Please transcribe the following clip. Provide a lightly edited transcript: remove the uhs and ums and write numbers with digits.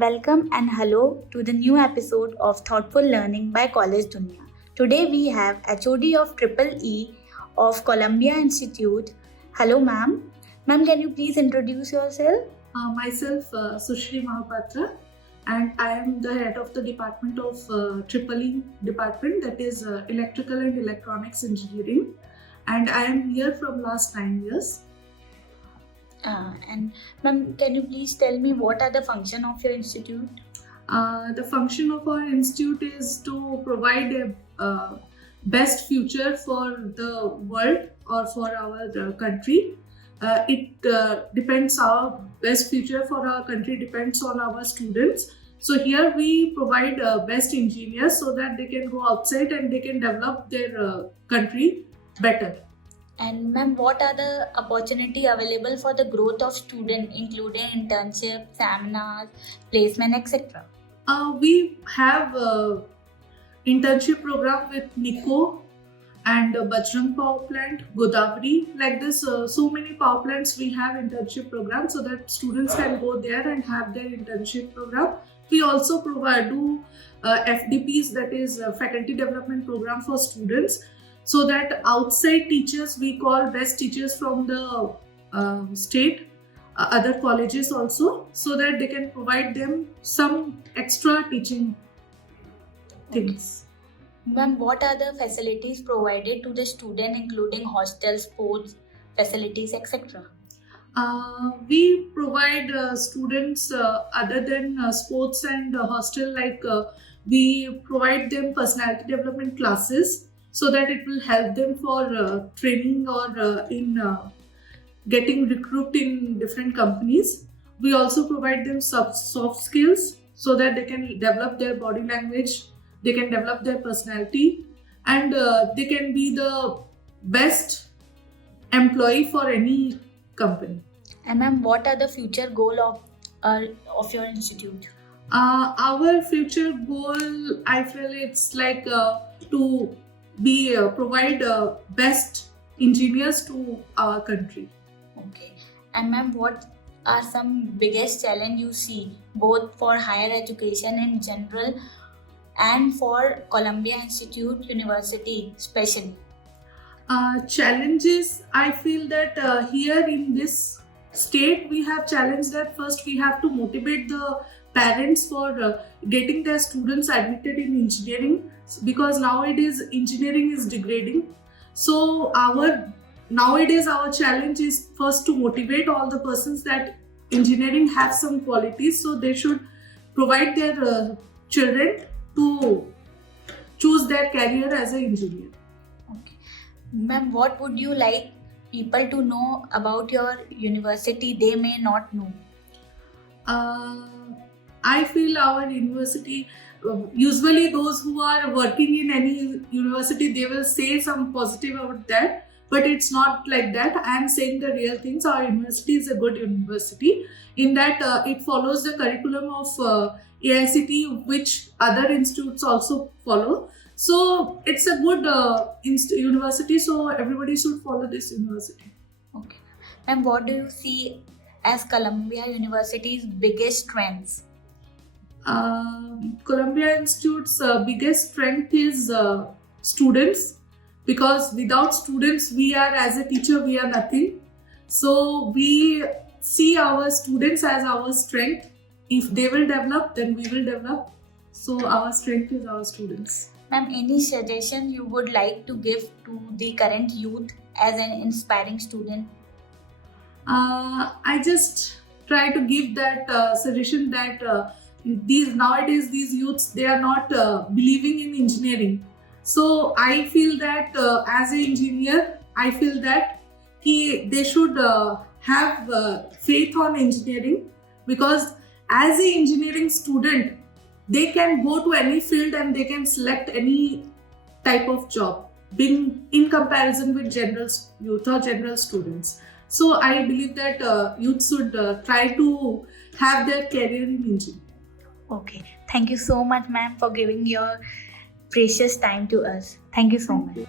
Welcome and hello to the new episode of Thoughtful Learning by College Dunia. Today we have HOD of Triple E of Columbia Institute. Hello ma'am. Ma'am, can you please introduce yourself? Myself, Sushri Mahapatra, and I am the head of the department of Triple E department, that is Electrical and Electronics Engineering, and I am here from last 9 years. And ma'am, can you please tell me what are the function of your institute? The function of our institute is to provide a best future for the world or for our country. It depends, our best future for our country depends on our students. So here we provide best engineers so that they can go outside and they can develop their country better. And ma'am, what are the opportunity available for the growth of student, including internship, seminars, placement, etc.? We have internship program with NICO and Bajrang Power Plant, Godavari. Like this, so many power plants we have internship program so that students can go there and have their internship program. We also do FDPs, that is Faculty Development Program for students, so that outside teachers we call best teachers from the state, other colleges also, so that they can provide them some extra teaching things. Ma'am, what are the facilities provided to the student, including hostel, sports facilities, etc.? We provide students other than sports and hostel, like we provide them personality development classes so that it will help them for training or in getting recruited in different companies. We also provide them soft skills so that they can develop their body language, they can develop their personality, and they can be the best employee for any company. And ma'am, what are the future goal of your institute? Our future goal, I feel it's like to be provide best engineers to our country. Okay. And ma'am, what are some biggest challenge you see both for higher education in general and for Columbia Institute University especially? Challenges, I feel that here in this state we have challenge that first we have to motivate the parents for getting their students admitted in engineering, because nowadays engineering is degrading. So nowadays our challenge is first to motivate all the persons that engineering has some qualities, so they should provide their children to choose their career as an engineer. Okay. Ma'am, what would you like people to know about your university they may not know? I feel our university, usually those who are working in any university, they will say some positive about that, but it's not like that. I am saying the real things. Our university is a good university in that it follows the curriculum of AICT, which other institutes also follow. So it's a good university, so everybody should follow this university. Okay. And what do you see as Columbia University's biggest strengths? Columbia Institute's biggest strength is students, because without students we are, as a teacher, we are nothing. So we see our students as our strength. If they will develop, then we will develop. So our strength is our students. Ma'am, any suggestion you would like to give to the current youth as an inspiring student? I just try to give that suggestion that nowadays these youths, they are not believing in engineering. So I feel that as an engineer, I feel that they should have faith on engineering, because as an engineering student, they can go to any field and they can select any type of job, being in comparison with general youth or general students. So I believe that youth should try to have their career in engineering. Okay. Thank you so much, ma'am, for giving your precious time to us. Thank you so much.